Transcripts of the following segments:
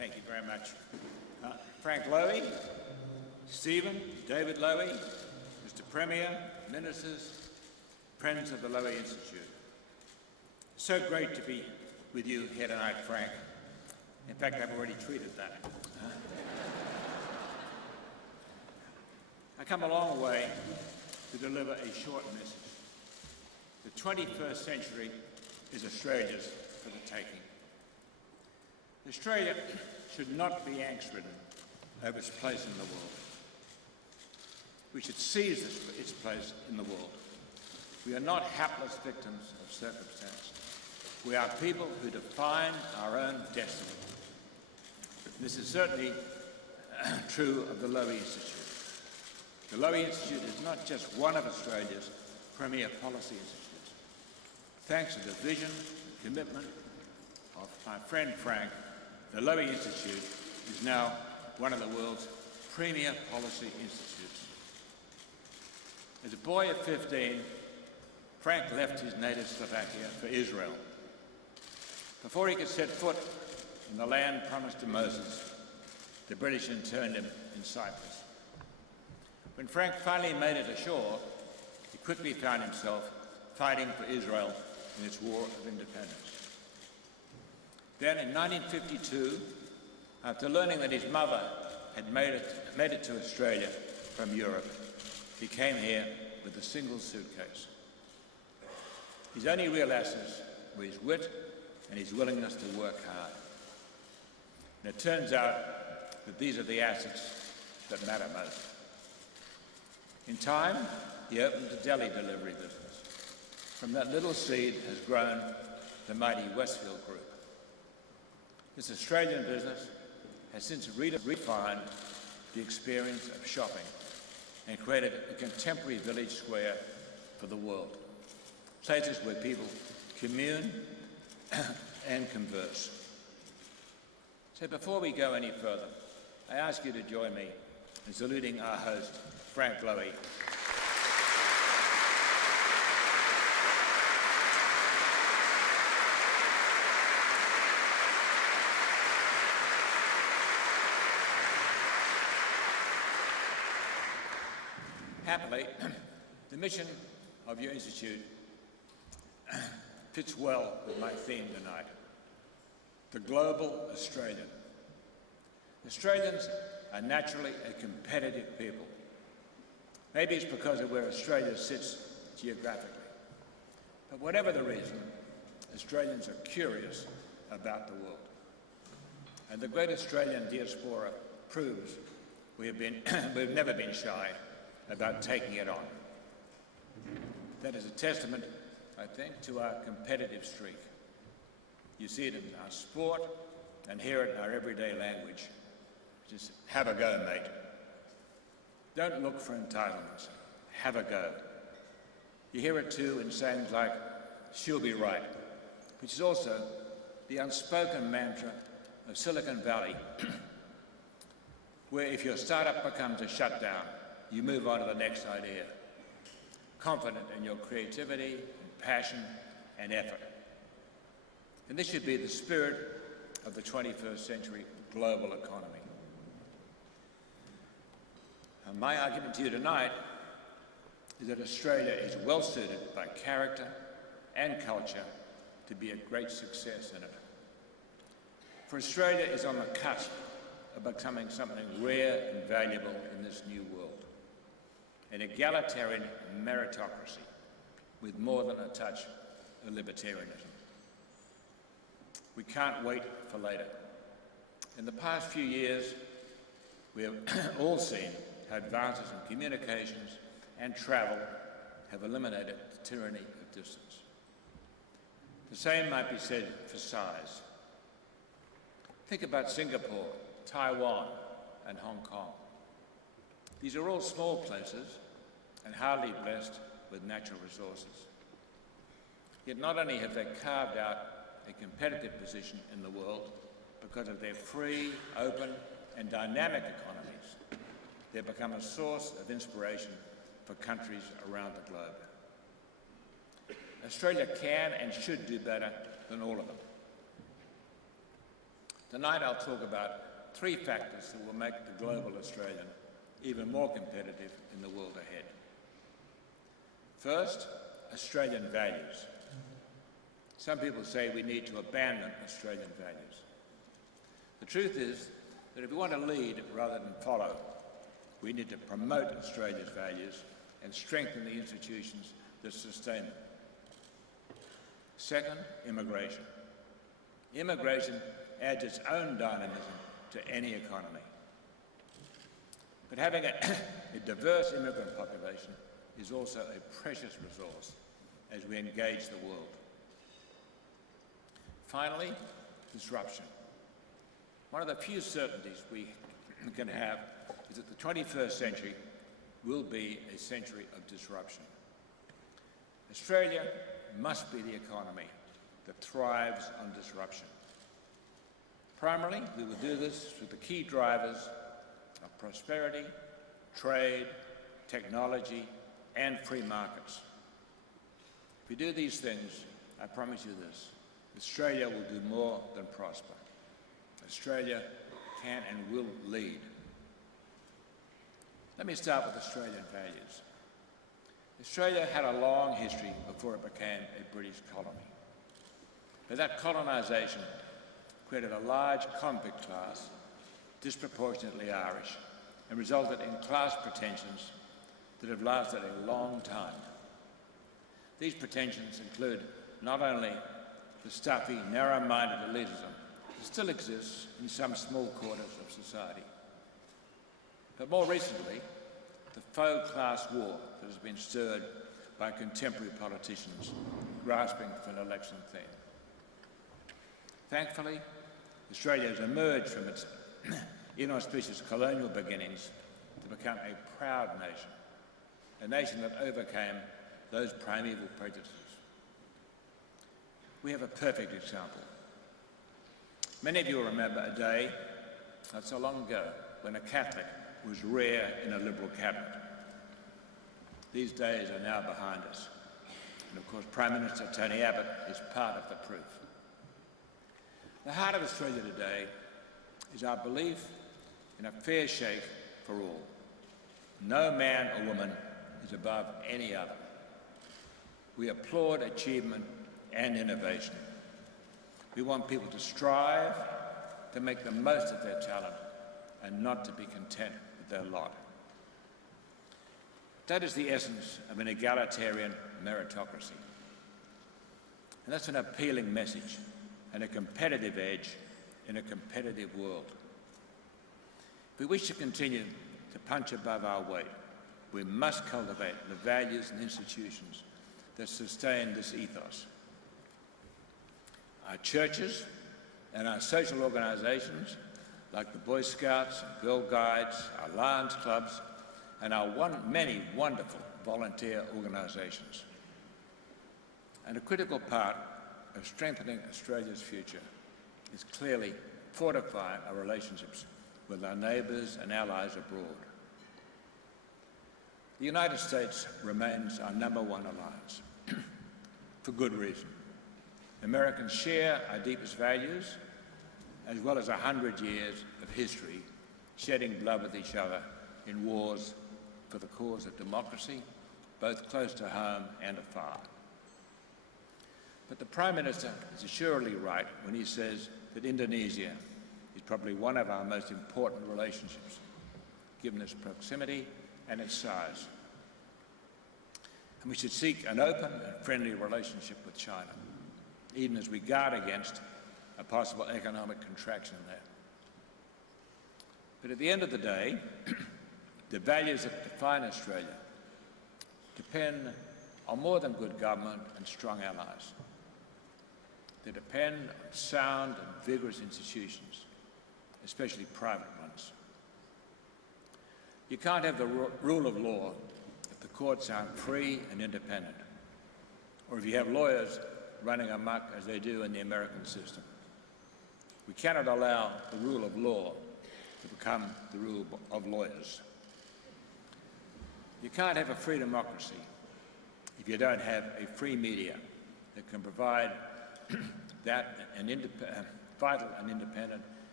Thank you very much. Frank Lowy, Stephen, David Lowy, Mr. Premier, Ministers, friends of the Lowy Institute. So great to be with you here tonight, Frank. In fact, I've already tweeted that. I come a long way to deliver a short message. The 21st century is Australia's for the taking. Australia should not be angst-ridden over its place in the world. We should seize its place in the world. We are not hapless victims of circumstance. We are people who define our own destiny. This is certainly true of the Lowy Institute. The Lowy Institute is not just one of Australia's premier policy institutes. Thanks to the vision and commitment of my friend Frank, the Lowy Institute is now one of the world's premier policy institutes. As a boy of 15, Frank left his native Slovakia for Israel. Before he could set foot in the land promised to Moses, the British interned him in Cyprus. When Frank finally made it ashore, he quickly found himself fighting for Israel in its war of independence. Then in 1952, after learning that his mother had made it to Australia from Europe, he came here with a single suitcase. His only real assets were his wit and his willingness to work hard. And it turns out that these are the assets that matter most. In time, he opened a deli delivery business. From that little seed has grown the mighty Westfield Group. This Australian business has since redefined the experience of shopping and created a contemporary village square for the world, places where people commune and converse. So before we go any further, I ask you to join me in saluting our host, Frank Lowy. Happily, the mission of your institute fits well with my theme tonight, the global Australian. Australians are naturally a competitive people. Maybe it's because of where Australia sits geographically. But whatever the reason, Australians are curious about the world. And the great Australian diaspora proves we've never been shy about taking it on. That is a testament, I think, to our competitive streak. You see it in our sport and hear it in our everyday language. Just have a go, mate. Don't look for entitlements. Have a go. You hear it too in sayings like, she'll be right, which is also the unspoken mantra of Silicon Valley, where if your startup becomes a shutdown, you move on to the next idea, confident in your creativity and passion and effort. And this should be the spirit of the 21st century global economy. And my argument to you tonight is that Australia is well suited by character and culture to be a great success in it. For Australia is on the cusp of becoming something rare and valuable in this new world. An egalitarian meritocracy with more than a touch of libertarianism. We can't wait for later. In the past few years, we have all seen how advances in communications and travel have eliminated the tyranny of distance. The same might be said for size. Think about Singapore, Taiwan, and Hong Kong. These are all small places and hardly blessed with natural resources. Yet not only have they carved out a competitive position in the world because of their free, open, and dynamic economies, they've become a source of inspiration for countries around the globe. Australia can and should do better than all of them. Tonight I'll talk about 3 factors that will make the global Australian even more competitive in the world ahead. First, Australian values. Some people say we need to abandon Australian values. The truth is that if we want to lead rather than follow, we need to promote Australia's values and strengthen the institutions that sustain them. Second, immigration. Immigration adds its own dynamism to any economy. But having a diverse immigrant population is also a precious resource as we engage the world. Finally, disruption. One of the few certainties we can have is that the 21st century will be a century of disruption. Australia must be the economy that thrives on disruption. Primarily, we will do this through the key drivers of prosperity, trade, technology, and free markets. If we do these things, I promise you this, Australia will do more than prosper. Australia can and will lead. Let me start with Australian values. Australia had a long history before it became a British colony. But that colonisation created a large convict class, disproportionately Irish, and resulted in class pretensions that have lasted a long time. These pretensions include not only the stuffy, narrow-minded elitism that still exists in some small quarters of society, but more recently, the faux class war that has been stirred by contemporary politicians grasping for an election theme. Thankfully, Australia has emerged from its inauspicious colonial beginnings to become a proud nation that overcame those primeval prejudices. We have a perfect example. Many of you will remember a day, not so long ago, when a Catholic was rare in a Liberal cabinet. These days are now behind us. And of course, Prime Minister Tony Abbott is part of the proof. The heart of Australia today is our belief in a fair shake for all. No man or woman is above any other. We applaud achievement and innovation. We want people to strive, to make the most of their talent, and not to be content with their lot. That is the essence of an egalitarian meritocracy. And that's an appealing message and a competitive edge in a competitive world. If we wish to continue to punch above our weight, we must cultivate the values and institutions that sustain this ethos. Our churches and our social organisations, like the Boy Scouts, Girl Guides, our Lions Clubs, and our many wonderful volunteer organisations. And a critical part of strengthening Australia's future is clearly fortifying our relationships with our neighbours and allies abroad. The United States remains our #1 alliance, for good reason. Americans share our deepest values, as well as 100 years of history shedding blood with each other in wars for the cause of democracy, both close to home and afar. But the Prime Minister is assuredly right when he says that Indonesia is probably one of our most important relationships, given its proximity and its size. And we should seek an open and friendly relationship with China, even as we guard against a possible economic contraction there. But at the end of the day, the values that define Australia depend on more than good government and strong allies. They depend on sound and vigorous institutions, especially private ones. You can't have the rule of law if the courts aren't free and independent, or if you have lawyers running amok as they do in the American system. We cannot allow the rule of law to become the rule of lawyers. You can't have a free democracy if you don't have a free media that can provide that vital and independent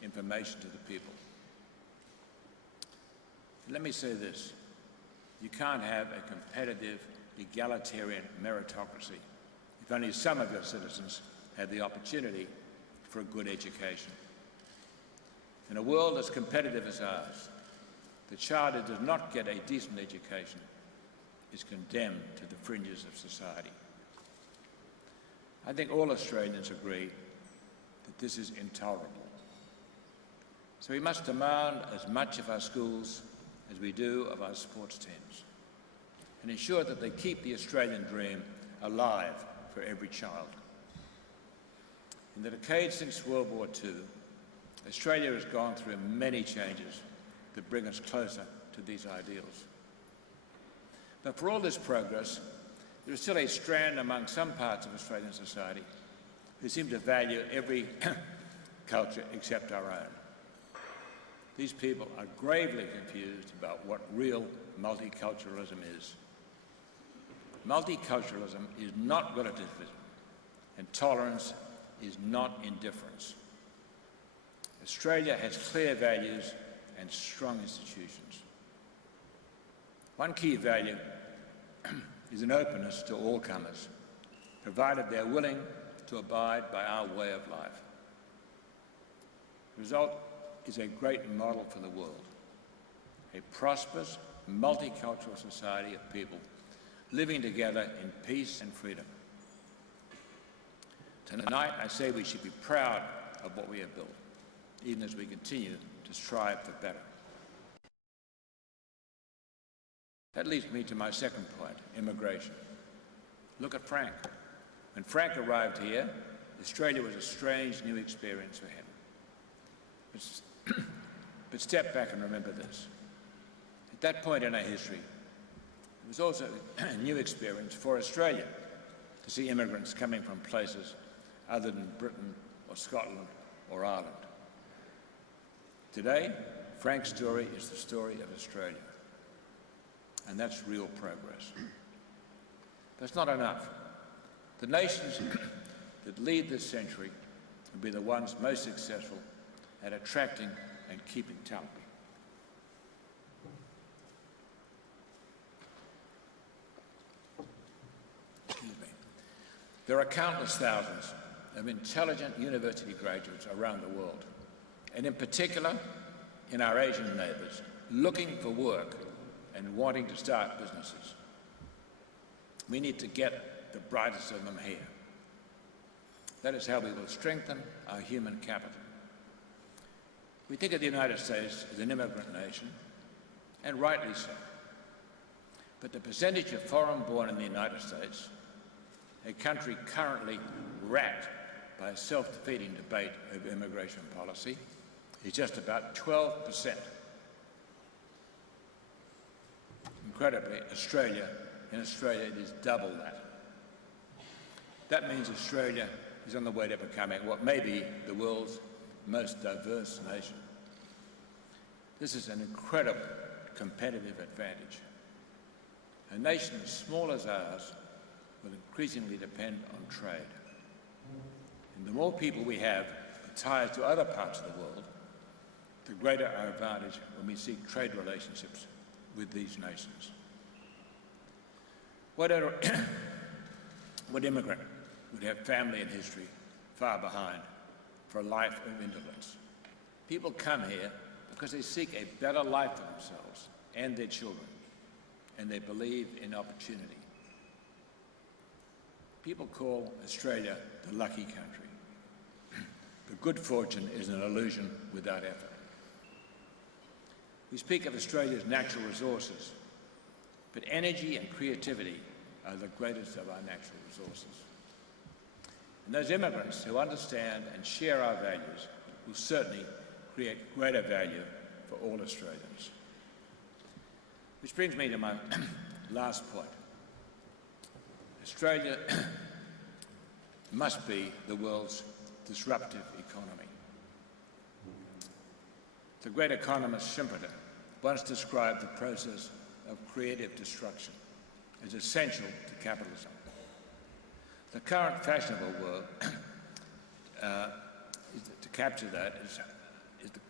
information to the people. Let me say this. You can't have a competitive, egalitarian meritocracy if only some of your citizens have the opportunity for a good education. In a world as competitive as ours, the child who does not get a decent education is condemned to the fringes of society. I think all Australians agree that this is intolerable. So we must demand as much of our schools as we do of our sports teams, and ensure that they keep the Australian dream alive for every child. In the decade since World War II, Australia has gone through many changes that bring us closer to these ideals. But for all this progress, there is still a strand among some parts of Australian society who seem to value every culture except our own. These people are gravely confused about what real multiculturalism is. Multiculturalism is not relativism, and tolerance is not indifference. Australia has clear values and strong institutions. One key value is an openness to all comers, provided they're willing to abide by our way of life. The result is a great model for the world, a prosperous, multicultural society of people living together in peace and freedom. Tonight, I say we should be proud of what we have built, even as we continue to strive for better. That leads me to my second point, immigration. Look at Frank. When Frank arrived here, Australia was a strange new experience for him. But step back and remember this. At that point in our history, it was also a new experience for Australia to see immigrants coming from places other than Britain or Scotland or Ireland. Today, Frank's story is the story of Australia, and that's real progress. That's not enough. The nations that lead this century will be the ones most successful at attracting and keeping talent. Excuse me. There are countless thousands of intelligent university graduates around the world, and in particular in our Asian neighbours, looking for work and wanting to start businesses. We need to get the brightest of them here. That is how we will strengthen our human capital. We think of the United States as an immigrant nation, and rightly so. But the percentage of foreign-born in the United States, a country currently racked by a self-defeating debate over immigration policy, is just about 12%. Incredibly, in Australia it is double that. That means Australia is on the way to becoming what may be the world's most diverse nation. This is an incredible competitive advantage. A nation as small as ours will increasingly depend on trade. And the more people we have with ties to other parts of the world, the greater our advantage when we seek trade relationships with these nations. What immigrant would have family and history far behind for a life of indolence? People come here because they seek a better life for themselves and their children, and they believe in opportunity. People call Australia the lucky country. But good fortune is an illusion without effort. We speak of Australia's natural resources, but energy and creativity are the greatest of our natural resources. And those immigrants who understand and share our values will certainly create greater value for all Australians. Which brings me to my last point. Australia must be the world's disruptive economy. The great economist Schumpeter once described the process of creative destruction as essential to capitalism. The current fashionable word to capture that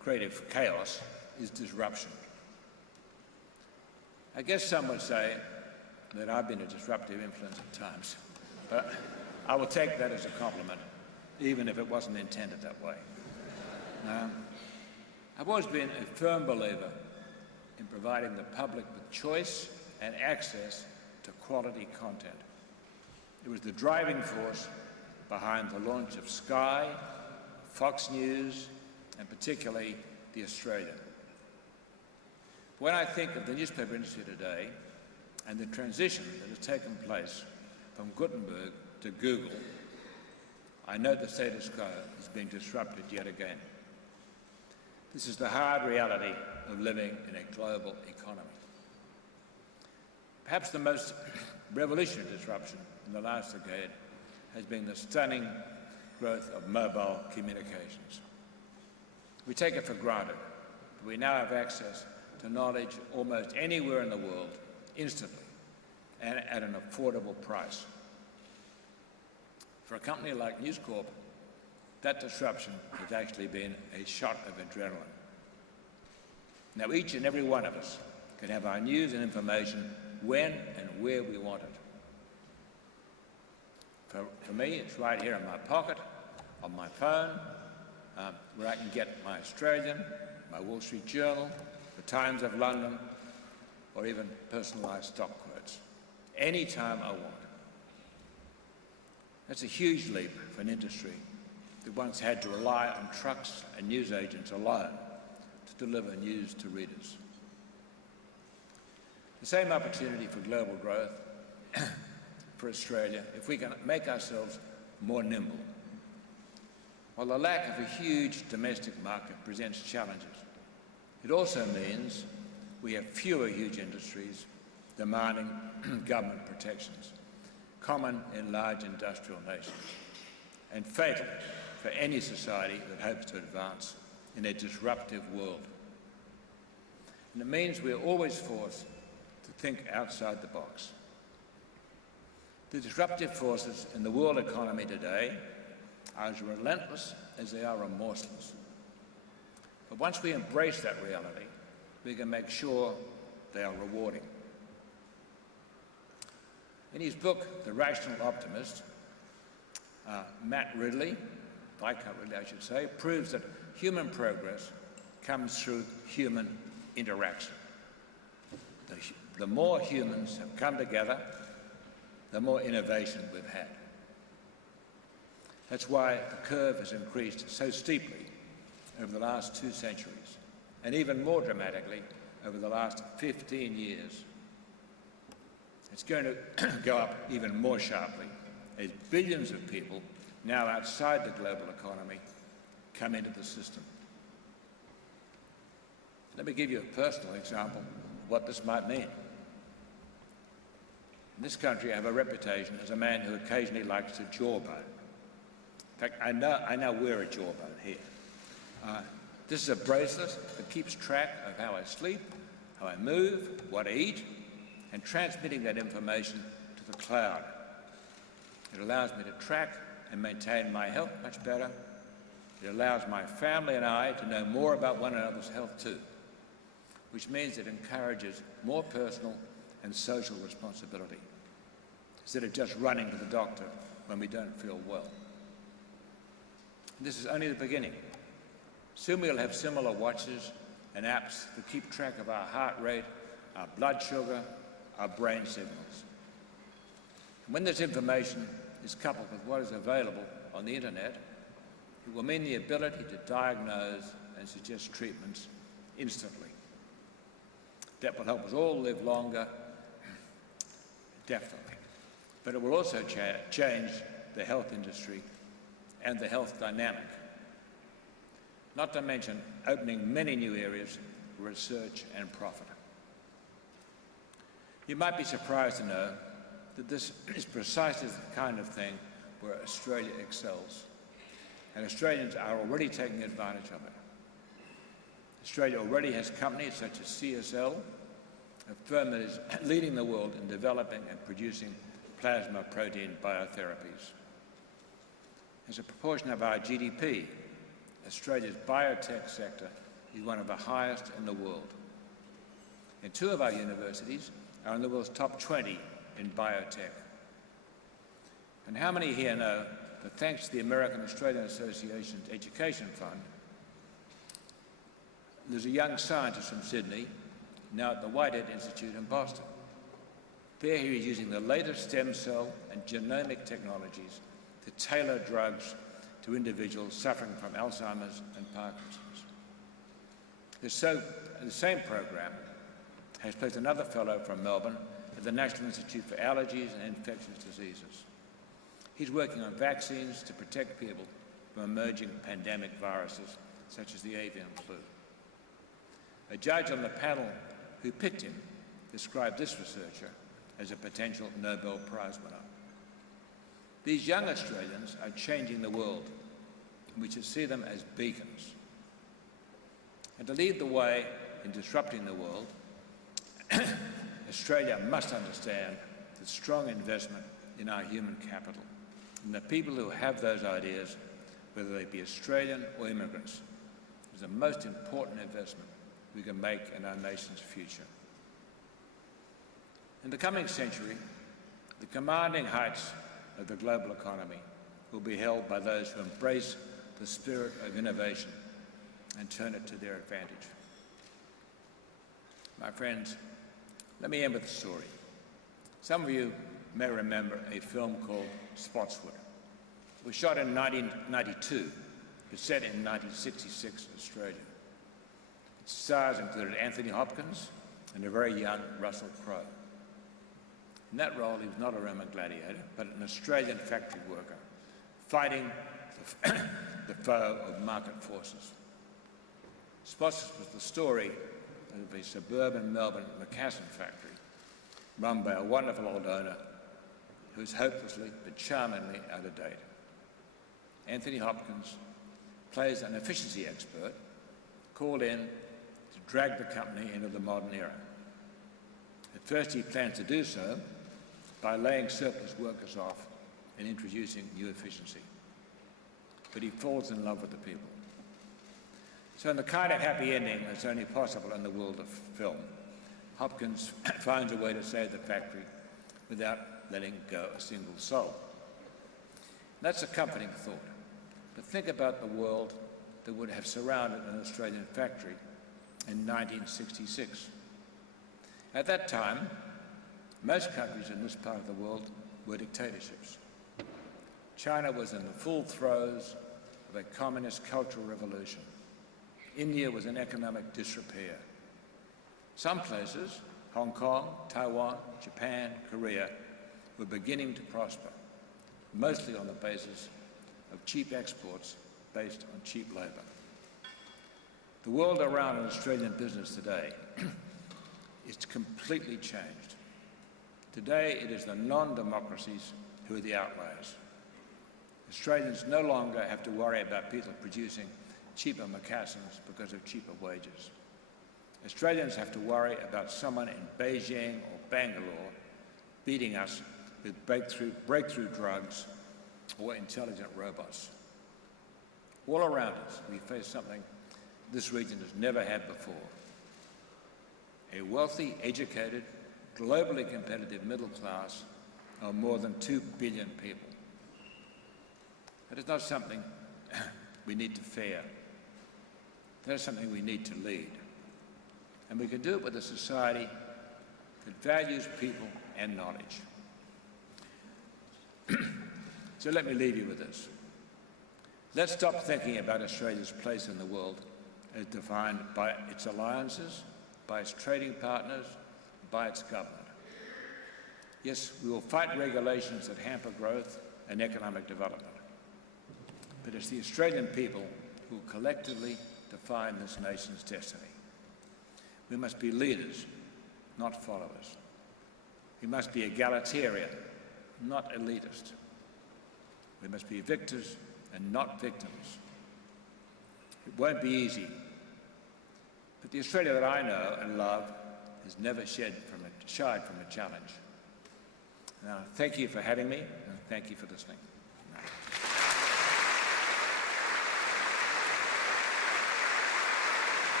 creative chaos is disruption. I guess some would say that I've been a disruptive influence at times, but I will take that as a compliment, even if it wasn't intended that way. I've always been a firm believer in providing the public with choice and access to quality content. It was the driving force behind the launch of Sky, Fox News, and particularly The Australian. When I think of the newspaper industry today and the transition that has taken place from Gutenberg to Google, I know the status quo is being disrupted yet again. This is the hard reality of living in a global economy. Perhaps the most revolutionary disruption in the last decade has been the stunning growth of mobile communications. We take it for granted, but we now have access to knowledge almost anywhere in the world instantly and at an affordable price. For a company like News Corp, that disruption has actually been a shot of adrenaline. Now, each and every one of us can have our news and information when and where we want it. For me, it's right here in my pocket, on my phone, where I can get my Australian, my Wall Street Journal, the Times of London, or even personalised stock quotes, anytime I want. That's a huge leap for an industry that once had to rely on trucks and newsagents alone to deliver news to readers. The same opportunity for global growth for Australia if we can make ourselves more nimble. While the lack of a huge domestic market presents challenges, it also means we have fewer huge industries demanding government protections, common in large industrial nations, and fatal for any society that hopes to advance in a disruptive world. And it means we are always forced to think outside the box. The disruptive forces in the world economy today are as relentless as they are remorseless. But once we embrace that reality, we can make sure they are rewarding. In his book, The Rational Optimist, Viscount Ridley, I should say, proves that human progress comes through human interaction. The more humans have come together, the more innovation we've had. That's why the curve has increased so steeply over the last 2 centuries, and even more dramatically over the last 15 years. It's going to go up even more sharply as billions of people now outside the global economy come into the system. Let me give you a personal example of what this might mean. In this country, I have a reputation as a man who occasionally likes to jawbone. In fact, I now wear a jawbone here. This is a bracelet that keeps track of how I sleep, how I move, what I eat, and transmitting that information to the cloud. It allows me to track and maintain my health much better. It allows my family and I to know more about one another's health too, which means it encourages more personal and social responsibility, instead of just running to the doctor when we don't feel well. And this is only the beginning. Soon we'll have similar watches and apps that keep track of our heart rate, our blood sugar, our brain signals. And when this information is coupled with what is available on the internet, it will mean the ability to diagnose and suggest treatments instantly. That will help us all live longer, definitely. But it will also change the health industry and the health dynamic, not to mention opening many new areas for research and profit. You might be surprised to know that this is precisely the kind of thing where Australia excels, and Australians are already taking advantage of it. Australia already has companies such as CSL, a firm that is leading the world in developing and producing plasma protein biotherapies. As a proportion of our GDP, Australia's biotech sector is one of the highest in the world. And 2 of our universities are in the world's top 20 in biotech. And how many here know that thanks to the American Australian Association's Education Fund, there's a young scientist from Sydney now at the Whitehead Institute in Boston. There he is using the latest stem cell and genomic technologies to tailor drugs to individuals suffering from Alzheimer's and Parkinson's. The same program has placed another fellow from Melbourne at the National Institute for Allergies and Infectious Diseases. He's working on vaccines to protect people from emerging pandemic viruses such as the avian flu. A judge on the panel who picked him described this researcher as a potential Nobel Prize winner. These young Australians are changing the world, and we should see them as beacons. And to lead the way in disrupting the world, Australia must understand that strong investment in our human capital and the people who have those ideas, whether they be Australian or immigrants, is the most important investment we can make in our nation's future. In the coming century, the commanding heights of the global economy will be held by those who embrace the spirit of innovation and turn it to their advantage. My friends, let me end with a story. Some of you may remember a film called Spotswood. It was shot in 1992, but set in 1966 Australia. Its stars included Anthony Hopkins and a very young Russell Crowe. In that role, he was not a Roman gladiator, but an Australian factory worker, fighting the foe of market forces. Spotswood was the story of a suburban Melbourne Macassan factory run by a wonderful old owner who is hopelessly but charmingly out of date. Anthony Hopkins plays an efficiency expert called in to drag the company into the modern era. At first, he plans to do so by laying surplus workers off and introducing new efficiency. But he falls in love with the people. So in the kind of happy ending that's only possible in the world of film, Hopkins finds a way to save the factory without letting go a single soul. That's a comforting thought. But think about the world that would have surrounded an Australian factory in 1966. At that time, most countries in this part of the world were dictatorships. China was in the full throes of a communist cultural revolution. India was in economic disrepair. Some places, Hong Kong, Taiwan, Japan, Korea, were beginning to prosper, mostly on the basis of cheap exports based on cheap labour. The world around an Australian business today is completely changed. Today, it is the non-democracies who are the outliers. Australians no longer have to worry about people producing cheaper Macassans because of cheaper wages. Australians have to worry about someone in Beijing or Bangalore beating us with breakthrough drugs or intelligent robots. All around us, we face something this region has never had before. A wealthy, educated, globally competitive middle class of more than 2 billion people. That is not something we need to fear. That is something we need to lead. And we can do it with a society that values people and knowledge. So let me leave you with this. Let's stop thinking about Australia's place in the world as defined by its alliances, by its trading partners, by its government. Yes, we will fight regulations that hamper growth and economic development. But it's the Australian people who will collectively define this nation's destiny. We must be leaders, not followers. We must be egalitarian, not elitist. We must be victors and not victims. It won't be easy, but the Australia that I know and love has never shied from a challenge. Now, thank you for having me, and thank you for listening.